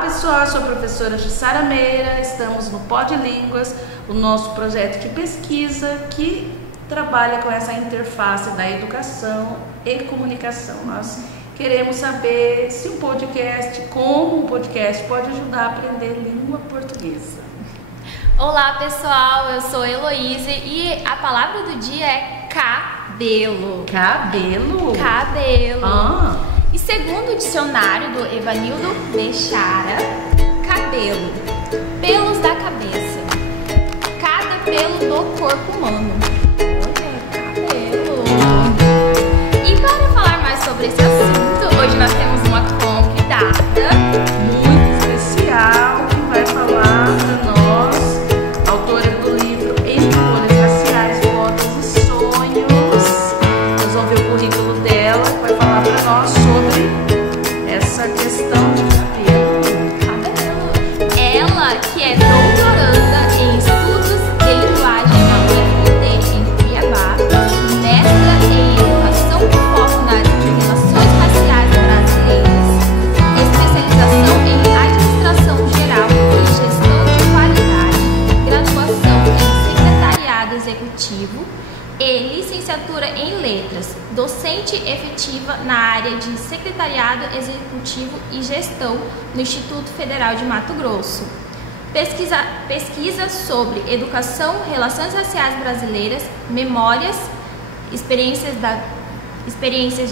pessoal, eu sou a professora Jussara Meira, estamos no Podlínguas, o nosso projeto de pesquisa que trabalha com essa interface da educação e comunicação. Nós queremos saber se como um podcast pode ajudar a aprender língua portuguesa. Olá pessoal, eu sou Heloíse e a palavra do dia é cabelo. Cabelo? Cabelo. E segundo o dicionário do Evanildo Bechara, cabelo, pelos da cabeça, cada pelo do corpo humano. Olha, cabelo. E para falar mais sobre esse assunto, hoje nós temos uma convidada muito especial que vai falar para nós, autora do livro Entre Bolhas Raciais, Fotos e Sonhos. Nós vamos ver o currículo dela, que vai falar para nós sobre essa questão de cabelo. Ela que é doutoranda em estudos de linguagem na UFMT em Cuiabá, mestra em educação com foco nas relações raciais brasileiras, especialização em administração geral e gestão de qualidade, graduação em secretariado executivo e licenciatura em letras, docente efetiva na área de secretariado executivo e gestão no Instituto Federal de Mato Grosso. Pesquisa sobre educação, relações raciais brasileiras, memórias, experiências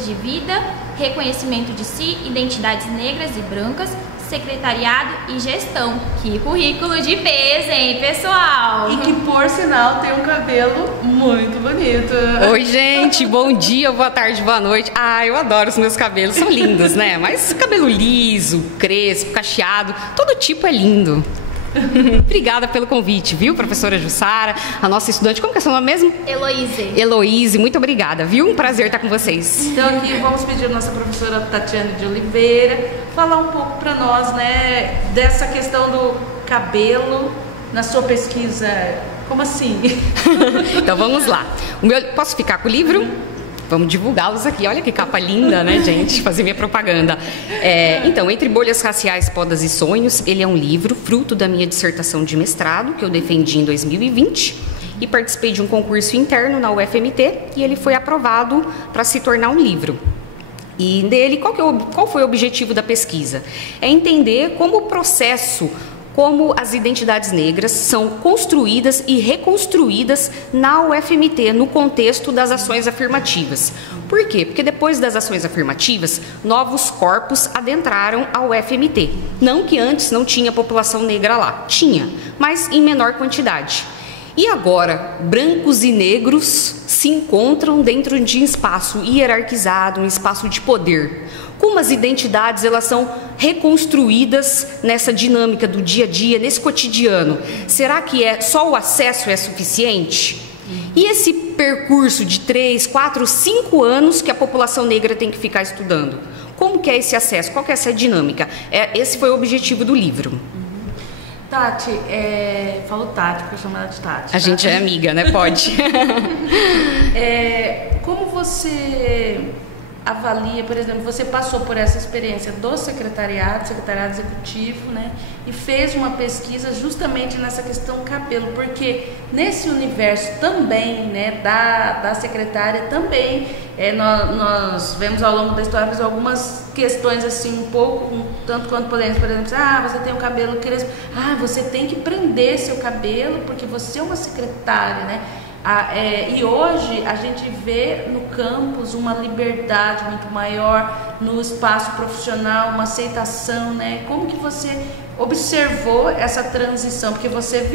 de vida, reconhecimento de si, identidades negras e brancas, secretariado e gestão. Que currículo de peso, hein, pessoal? E que, por sinal, tem um cabelo muito bonito. Oi, gente, bom dia, boa tarde, boa noite. Eu adoro os meus cabelos, são lindos, né? Mas cabelo liso, crespo, cacheado, todo tipo é lindo. Obrigada pelo convite, viu, professora Jussara, a nossa estudante, como que é seu nome mesmo? Heloíse. Heloíse, muito obrigada, viu? Um prazer estar com vocês. Então aqui vamos pedir a nossa professora Tatiane de Oliveira falar um pouco para nós, né, dessa questão do cabelo na sua pesquisa. Como assim? Então vamos lá. Posso ficar com o livro? Vamos divulgá-los aqui. Olha que capa linda, né, gente? Fazer minha propaganda. Então, Entre Bolhas Raciais, Podas e Sonhos, ele é um livro fruto da minha dissertação de mestrado, que eu defendi em 2020, e participei de um concurso interno na UFMT, e ele foi aprovado para se tornar um livro. E dele, qual foi o objetivo da pesquisa? É entender como o processo, como as identidades negras são construídas e reconstruídas na UFMT, no contexto das ações afirmativas. Por quê? Porque depois das ações afirmativas, novos corpos adentraram a UFMT. Não que antes não tinha população negra lá, tinha, mas em menor quantidade. E agora, brancos e negros se encontram dentro de um espaço hierarquizado, um espaço de poder. Como as identidades elas são reconstruídas nessa dinâmica do dia a dia, nesse cotidiano? Será que só o acesso é suficiente? E esse percurso de 3, 4, 5 anos que a população negra tem que ficar estudando? Como que é esse acesso? Qual que é essa dinâmica? Esse foi o objetivo do livro. Tati, falo Tati, porque eu chamo ela de Tati. A gente é amiga, né? Pode. Como você avalia, por exemplo, você passou por essa experiência do secretariado executivo, né? E fez uma pesquisa justamente nessa questão cabelo, porque nesse universo também, né, da secretária também, nós vemos ao longo da história algumas questões assim, um pouco, tanto quanto podemos, por exemplo, você tem um cabelo crespo, você tem que prender seu cabelo porque você é uma secretária, né? E hoje a gente vê no campus uma liberdade muito maior, no espaço profissional, uma aceitação, né? Como que você observou essa transição? Porque você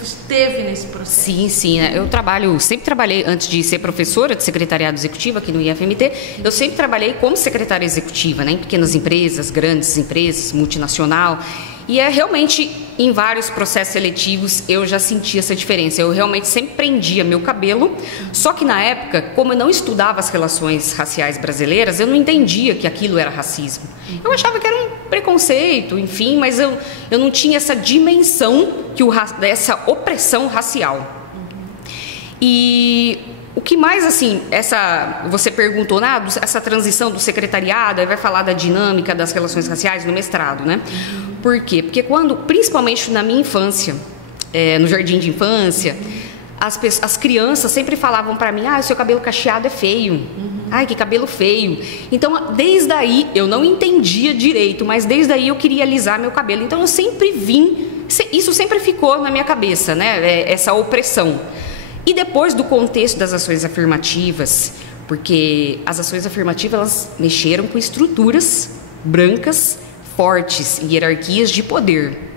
esteve nesse processo. Sim. Eu sempre trabalhei, antes de ser professora de secretariado executivo aqui no IFMT, eu sempre trabalhei como secretária executiva, né? Em pequenas empresas, grandes empresas, multinacional. E realmente, em vários processos seletivos, eu já senti essa diferença. Eu realmente sempre prendia meu cabelo, só que na época, como eu não estudava as relações raciais brasileiras, eu não entendia que aquilo era racismo. Eu achava que era um preconceito, enfim, mas eu não tinha essa dimensão dessa opressão racial. E o que mais, assim, você perguntou, essa transição do secretariado, aí vai falar da dinâmica das relações raciais no mestrado, né? Por quê? Porque principalmente na minha infância, no jardim de infância, as crianças sempre falavam para mim, o seu cabelo cacheado é feio. Ai, que cabelo feio. Então, desde aí, eu não entendia direito, mas desde aí eu queria alisar meu cabelo. Então, eu sempre isso sempre ficou na minha cabeça, né? Essa opressão. E depois do contexto das ações afirmativas, porque as ações afirmativas elas mexeram com estruturas brancas, fortes, hierarquias de poder.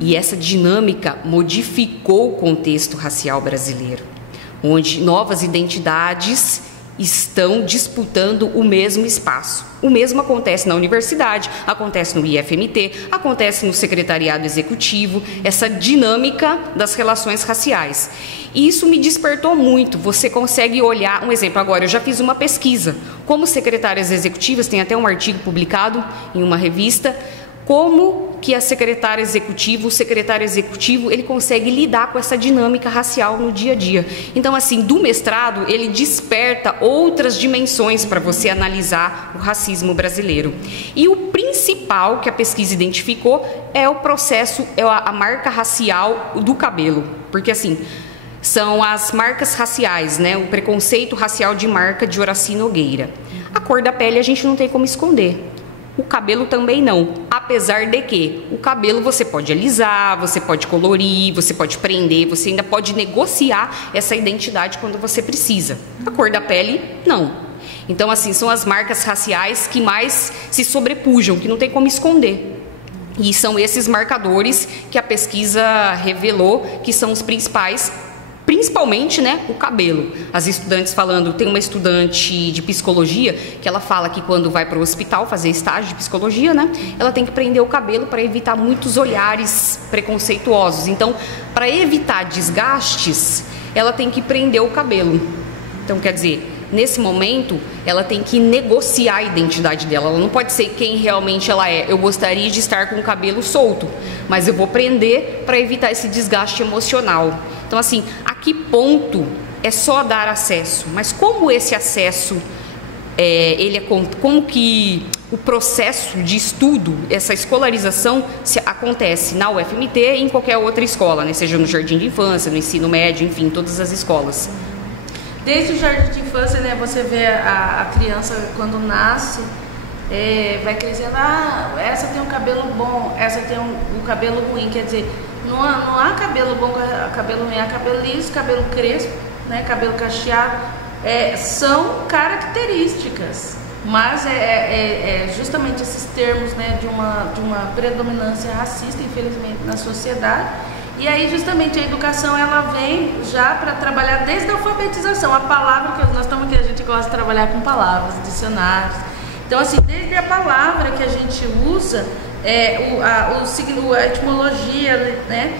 E essa dinâmica modificou o contexto racial brasileiro, onde novas identidades estão disputando o mesmo espaço. O mesmo acontece na universidade, acontece no IFMT, acontece no secretariado executivo, essa dinâmica das relações raciais. E isso me despertou muito. Você consegue olhar, um exemplo agora, eu já fiz uma pesquisa, como secretárias executivas, tem até um artigo publicado em uma revista, como que a secretária executiva, o secretário executivo, ele consegue lidar com essa dinâmica racial no dia a dia. Então, assim, do mestrado, ele desperta outras dimensões para você analisar o racismo brasileiro. E o principal que a pesquisa identificou é o processo, a marca racial do cabelo. Porque, assim, são as marcas raciais, né? O preconceito racial de marca de Horaci Nogueira. A cor da pele a gente não tem como esconder. O cabelo também não, apesar de que o cabelo você pode alisar, você pode colorir, você pode prender, você ainda pode negociar essa identidade quando você precisa. A cor da pele, não. Então, assim, são as marcas raciais que mais se sobrepujam, que não tem como esconder. E são esses marcadores que a pesquisa revelou que são os principais, principalmente, né, o cabelo. As estudantes falando, tem uma estudante de psicologia que ela fala que quando vai para o hospital fazer estágio de psicologia, né, ela tem que prender o cabelo para evitar muitos olhares preconceituosos. Então, para evitar desgastes, ela tem que prender o cabelo. Então, quer dizer, nesse momento, ela tem que negociar a identidade dela. Ela não pode ser quem realmente ela é. Eu gostaria de estar com o cabelo solto, mas eu vou prender para evitar esse desgaste emocional. Então, assim, a que ponto é só dar acesso? Mas como esse acesso, como que o processo de estudo, essa escolarização acontece na UFMT e em qualquer outra escola, né? Seja no jardim de infância, no ensino médio, enfim, todas as escolas. Desde o jardim de infância, né, você vê a criança quando nasce, vai crescendo, essa tem um cabelo bom, essa tem um cabelo ruim, quer dizer, não há cabelo bom, cabelo ruim, há cabelo liso, cabelo crespo, né, cabelo cacheado, são características, mas justamente esses termos, né, de uma predominância racista, infelizmente, na sociedade. E aí, justamente, a educação, ela vem já para trabalhar desde a alfabetização. A palavra, que nós estamos aqui, a gente gosta de trabalhar com palavras, dicionários. Então, assim, desde a palavra que a gente usa, a etimologia, né?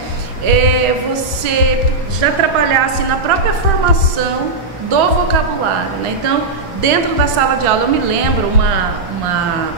Você já trabalhar, assim, na própria formação do vocabulário, né? Então, dentro da sala de aula, eu me lembro uma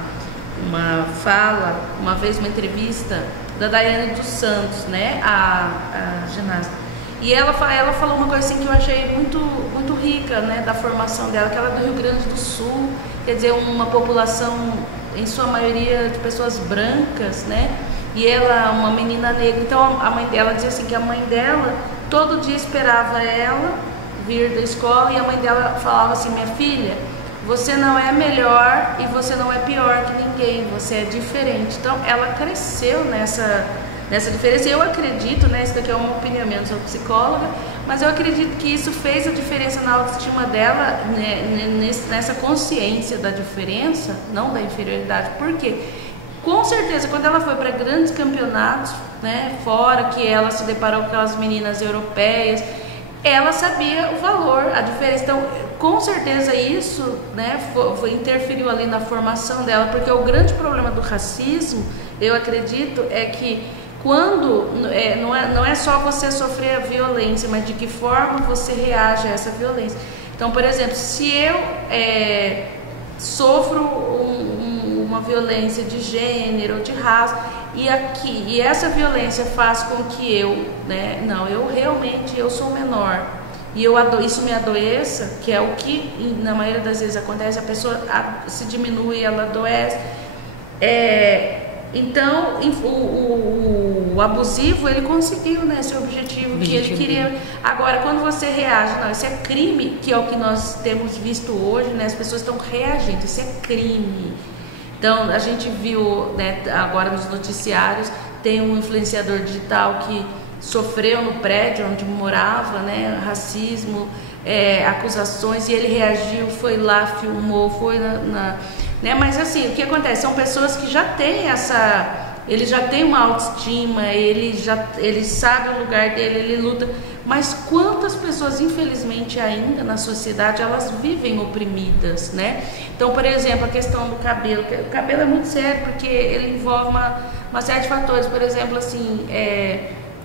fala, uma vez, uma entrevista da Daiane dos Santos, né, a ginasta, e ela falou uma coisa assim que eu achei muito, muito rica, né, da formação dela, que ela é do Rio Grande do Sul, quer dizer, uma população em sua maioria de pessoas brancas, né, e ela, uma menina negra. Então a mãe dela dizia assim que a mãe dela todo dia esperava ela vir da escola, e a mãe dela falava assim: minha filha, você não é melhor e você não é pior que ninguém, você é diferente. Então, ela cresceu nessa diferença. Eu acredito, né, isso daqui é uma opinião minha, não sou psicóloga, mas eu acredito que isso fez a diferença na autoestima dela, né, nessa consciência da diferença, não da inferioridade. Por quê? Com certeza, quando ela foi para grandes campeonatos, né, fora, que ela se deparou com aquelas meninas europeias, ela sabia o valor, a diferença. Então, com certeza isso, né, interferiu ali na formação dela, porque o grande problema do racismo, eu acredito, é que quando não é só você sofrer a violência, mas de que forma você reage a essa violência. Então, por exemplo, se eu sofro uma violência de gênero, de raça, e essa violência faz com que eu, né, eu sou menor, e isso me adoeça, que é o que na maioria das vezes acontece, a pessoa se diminui, ela adoece. Então, o abusivo, ele conseguiu, né, esse objetivo que ele queria. Agora, quando você reage, não, isso é crime, que é o que nós temos visto hoje, né, as pessoas estão reagindo, isso é crime. Então, a gente viu, né, agora nos noticiários, tem um influenciador digital que sofreu no prédio onde morava, né, racismo, acusações, e ele reagiu, foi lá, filmou, foi né? Mas assim, o que acontece? São pessoas que já têm ele já tem uma autoestima, ele sabe o lugar dele, ele luta. Mas quantas pessoas, infelizmente, ainda na sociedade, elas vivem oprimidas, né? Então, por exemplo, a questão do cabelo. O cabelo é muito sério, porque ele envolve uma série de fatores. Por exemplo, assim,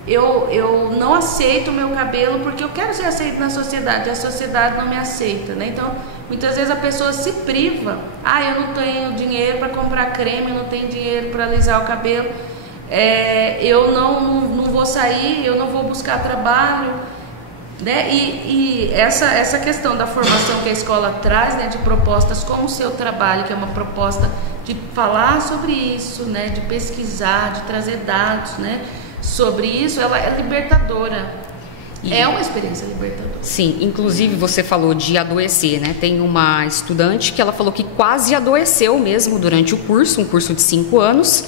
eu não aceito o meu cabelo porque eu quero ser aceito na sociedade, e a sociedade não me aceita, né? Então, muitas vezes a pessoa se priva. Eu não tenho dinheiro para comprar creme, eu não tenho dinheiro para alisar o cabelo, eu não vou sair, eu não vou buscar trabalho, né? E essa questão da formação que a escola traz, né, de propostas como o seu trabalho, que é uma proposta de falar sobre isso, né, de pesquisar, de trazer dados, né, sobre isso, ela é libertadora. É uma experiência libertadora. Sim, inclusive você falou de adoecer, né? Tem uma estudante que ela falou que quase adoeceu mesmo durante o curso, um curso de 5 anos,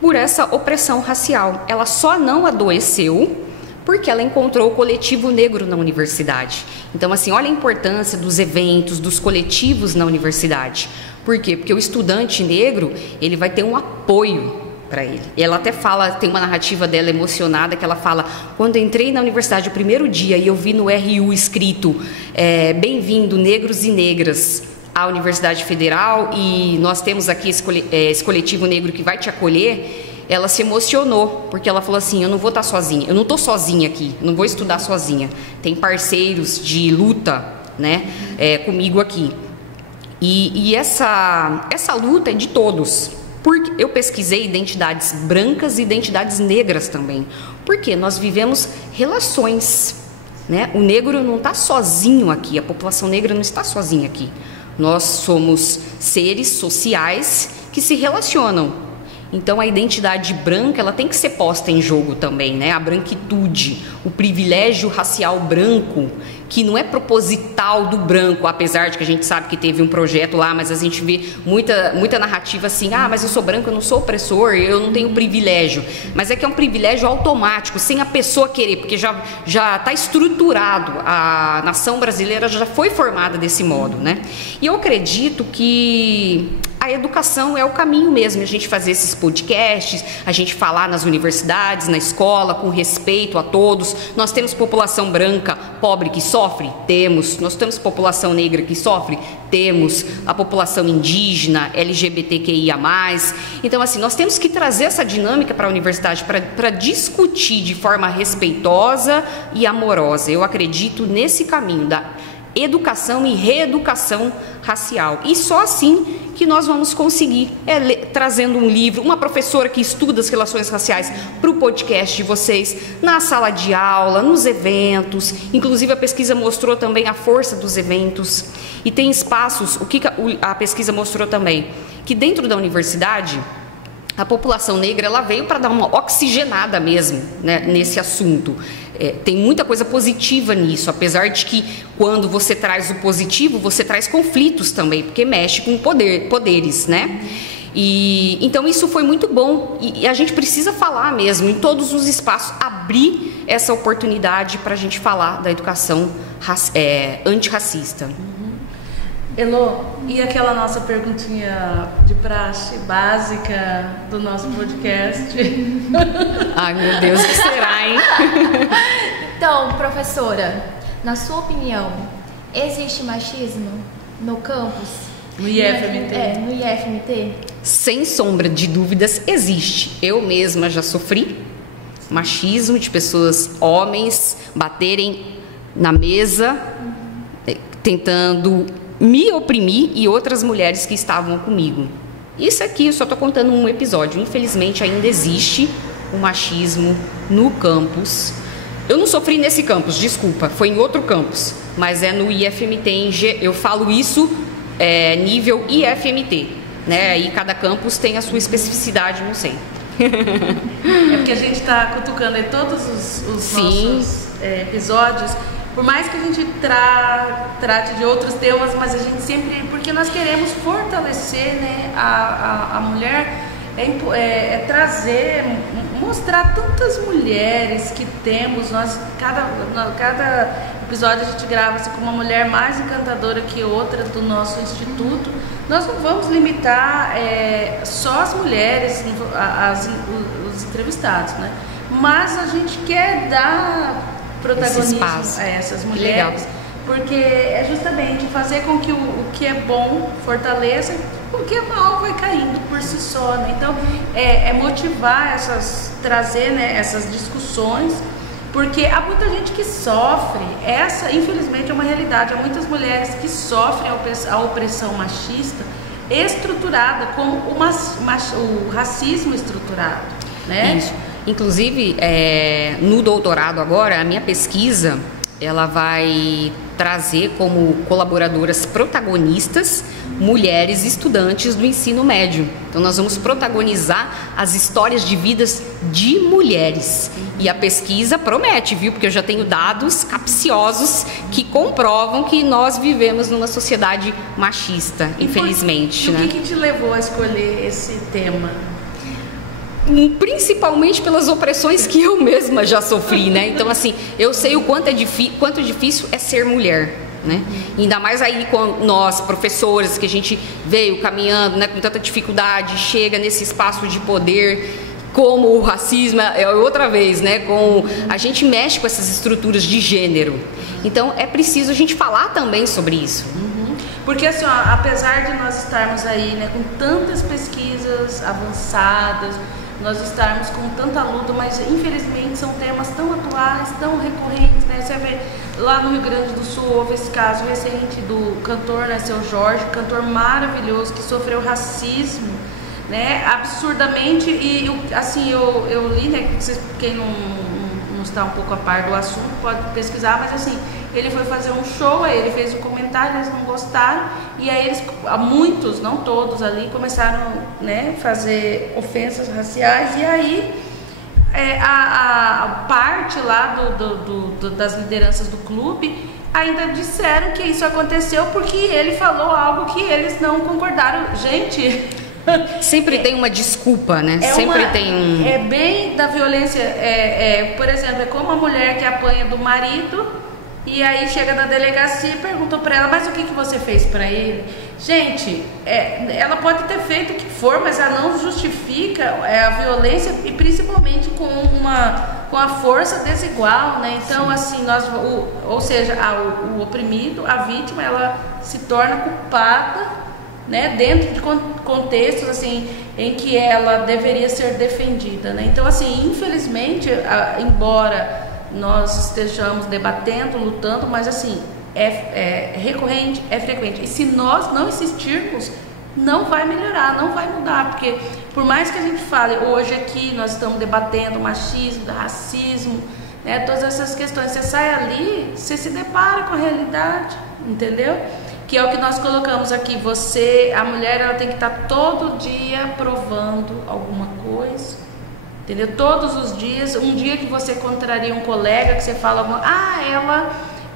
por essa opressão racial. Ela só não adoeceu porque ela encontrou o coletivo negro na universidade. Então, assim, olha a importância dos eventos, dos coletivos na universidade. Por quê? Porque o estudante negro, ele vai ter um apoio para ele. Ela até fala, tem uma narrativa dela emocionada, que ela fala: quando entrei na universidade o primeiro dia e eu vi no RU escrito bem-vindo negros e negras à Universidade Federal, e nós temos aqui esse coletivo negro que vai te acolher, ela se emocionou, porque ela falou assim: eu não vou estar sozinha, eu não estou sozinha aqui, não vou estudar sozinha, tem parceiros de luta, né, comigo aqui, e essa luta é de todos. Porque eu pesquisei identidades brancas e identidades negras também, porque nós vivemos relações, né? O negro não está sozinho aqui, a população negra não está sozinha aqui. Nós somos seres sociais que se relacionam. Então a identidade branca, ela tem que ser posta em jogo também, né? A branquitude, o privilégio racial branco, que não é proposital do branco, apesar de que a gente sabe que teve um projeto lá, mas a gente vê muita narrativa assim: mas eu sou branco, eu não sou opressor, eu não tenho privilégio. Mas é que é um privilégio automático, sem a pessoa querer, porque já está estruturado, a nação brasileira já foi formada desse modo, né? E eu acredito que a educação é o caminho mesmo, a gente fazer esses podcasts, a gente falar nas universidades, na escola, com respeito a todos. Nós temos população branca pobre que sofre? Temos. Nós temos população negra que sofre? Temos. A população indígena, LGBTQIA+. Então, assim, nós temos que trazer essa dinâmica para a universidade para discutir de forma respeitosa e amorosa. Eu acredito nesse caminho da educação e reeducação racial. E só assim que nós vamos conseguir, trazendo um livro, uma professora que estuda as relações raciais para o podcast de vocês, na sala de aula, nos eventos. Inclusive a pesquisa mostrou também a força dos eventos. E tem espaços, o que a pesquisa mostrou também? Que dentro da universidade, a população negra, ela veio para dar uma oxigenada mesmo, né, nesse assunto. Tem muita coisa positiva nisso, apesar de que quando você traz o positivo, você traz conflitos também, porque mexe com poderes, né? E então isso foi muito bom, e a gente precisa falar mesmo, em todos os espaços, abrir essa oportunidade para a gente falar da educação antirracista. Elô, e aquela nossa perguntinha de praxe básica do nosso podcast? Ai, meu Deus, o que será, hein? Então, professora, na sua opinião, existe machismo no campus? No IFMT? No IFMT? Sem sombra de dúvidas, existe. Eu mesma já sofri machismo de pessoas, homens, baterem na mesa, tentando me oprimir, e outras mulheres que estavam comigo. Isso aqui eu só estou contando um episódio. Infelizmente ainda existe o machismo no campus. Eu não sofri nesse campus, desculpa, foi em outro campus, mas é no IFMT, eu falo isso nível IFMT, né? E cada campus tem a sua especificidade, não sei. É porque a gente está cutucando aí todos os nossos episódios, por mais que a gente trate de outros temas, mas a gente sempre, porque nós queremos fortalecer, né, a mulher, trazer, mostrar tantas mulheres que temos. Nós, cada episódio a gente grava assim, com uma mulher mais encantadora que outra do nosso instituto. Nós não vamos limitar só as mulheres, os entrevistados, né? Mas a gente quer dar protagonismo a essas mulheres, porque é justamente fazer com que o que é bom fortaleça, o que é mal vai caindo por si só, né? Então motivar trazer, né, essas discussões, porque há muita gente que sofre, infelizmente é uma realidade, há muitas mulheres que sofrem a opressão machista estruturada, como o racismo estruturado, né? Isso. Inclusive, no doutorado agora, a minha pesquisa, ela vai trazer como colaboradoras protagonistas mulheres estudantes do ensino médio. Então nós vamos protagonizar as histórias de vidas de mulheres. E a pesquisa promete, viu? Porque eu já tenho dados capciosos que comprovam que nós vivemos numa sociedade machista, infelizmente. E o que te levou a escolher esse tema? Principalmente pelas opressões que eu mesma já sofri, né? Então, assim, eu sei o quanto difícil é ser mulher, né? Ainda mais aí com nós, professores, que a gente veio caminhando, né, com tanta dificuldade, chega nesse espaço de poder, como o racismo, outra vez, né? A gente mexe com essas estruturas de gênero. Então, é preciso a gente falar também sobre isso. Porque assim, ó, apesar de nós estarmos aí, né, com tantas pesquisas avançadas, nós estarmos com tanta luta, mas infelizmente são temas tão atuais, tão recorrentes, né? Você vê lá no Rio Grande do Sul, houve esse caso recente do cantor, né, Seu Jorge, cantor maravilhoso que sofreu racismo, né, absurdamente. E assim, eu li, né, quem não está um pouco a par do assunto pode pesquisar, mas assim, ele foi fazer um show, aí ele fez um comentário, eles não gostaram, e aí muitos, não todos ali, começaram, né, fazer ofensas raciais, e aí a parte lá das lideranças do clube ainda disseram que isso aconteceu porque ele falou algo que eles não concordaram. Gente... Sempre tem uma desculpa, né? É bem da violência, por exemplo, é como a mulher que apanha do marido e aí chega na delegacia e perguntou pra ela, mas o que você fez pra ele? Gente, ela pode ter feito o que for, mas ela não justifica a violência, e principalmente com a força desigual, né? Então, assim, ou seja, o oprimido, a vítima, ela se torna culpada, né, dentro de contextos assim em que ela deveria ser defendida, né? Então, assim, infelizmente, embora nós estejamos debatendo, lutando, mas assim é recorrente, é frequente. E se nós não insistirmos, não vai melhorar, não vai mudar, porque por mais que a gente fale hoje aqui, nós estamos debatendo o machismo, o racismo, né, todas essas questões, você sai ali, você se depara com a realidade, entendeu? Que é o que nós colocamos aqui, a mulher, ela tem que estar todo dia provando alguma coisa, entendeu? Todos os dias, um dia que você contraria um colega, que você fala,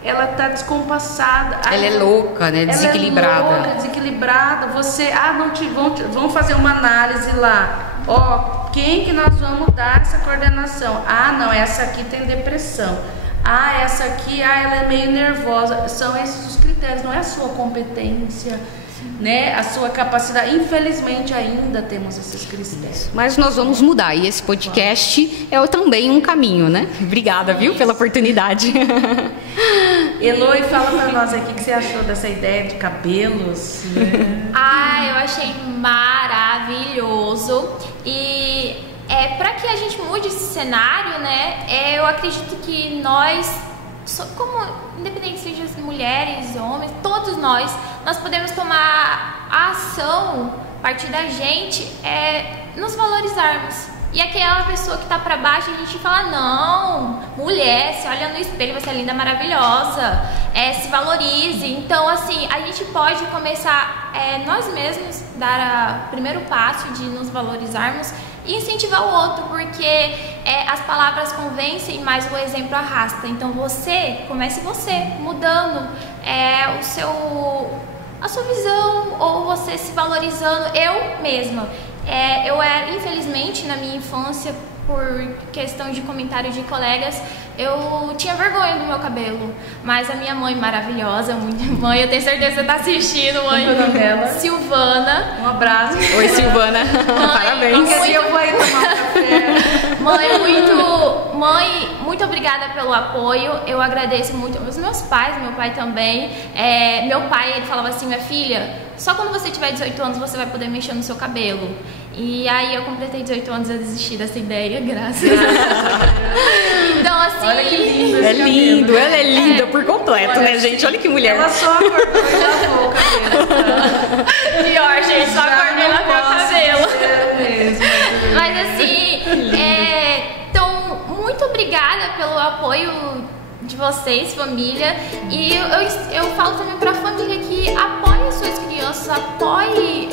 ela tá descompassada. Ela é louca, né? Desequilibrada. Ela é louca, desequilibrada. Vamos fazer uma análise lá. Ó, quem que nós vamos dar essa coordenação? Não, essa aqui tem depressão. Essa aqui, ela é meio nervosa. São esses os critérios, não é a sua competência, né? A sua capacidade. Infelizmente ainda temos esses critérios. Mas nós vamos mudar, e esse podcast é também um caminho, né? Obrigada, viu, pela oportunidade. Eloy, fala pra nós aqui o que você achou dessa ideia de cabelos. Eu achei maravilhoso. E para que a gente mude esse cenário, né, eu acredito que nós, como independente seja mulheres, homens, todos nós podemos tomar a ação a partir da gente, nos valorizarmos, E aquela pessoa que tá pra baixo, a gente fala, não, mulher, se olha no espelho, você é linda, maravilhosa, se valorize. Então, assim, a gente pode começar nós mesmos dar o primeiro passo de nos valorizarmos e incentivar o outro, porque as palavras convencem, mas o exemplo arrasta. Então comece você, mudando a sua visão, ou você se valorizando. Eu mesma, eu era, infelizmente, na minha infância, por questão de comentário de colegas, eu tinha vergonha do meu cabelo, mas a minha mãe maravilhosa, mãe, eu tenho certeza que você tá assistindo, mãe, Silvana. Um abraço. Oi, Silvana. Parabéns. Eu vou aí tomar um café. Mãe, muito obrigada pelo apoio. Eu agradeço muito aos meus pais, meu pai também. Meu pai, ele falava assim, minha filha, só quando você tiver 18 anos você vai poder mexer no seu cabelo. E aí eu completei 18 anos e eu desisti dessa ideia, graças a Deus. Então, assim... Olha que lindo. É lindo, ela é linda por completo, né, gente? Olha que mulher. Ela só acordou e lavou o cabelo. Pior, gente, só acordei e lavei o cabelo. Mesmo. Mas assim, então, muito obrigada pelo apoio de vocês, família. E eu falo também pra família que apoie suas crianças, apoie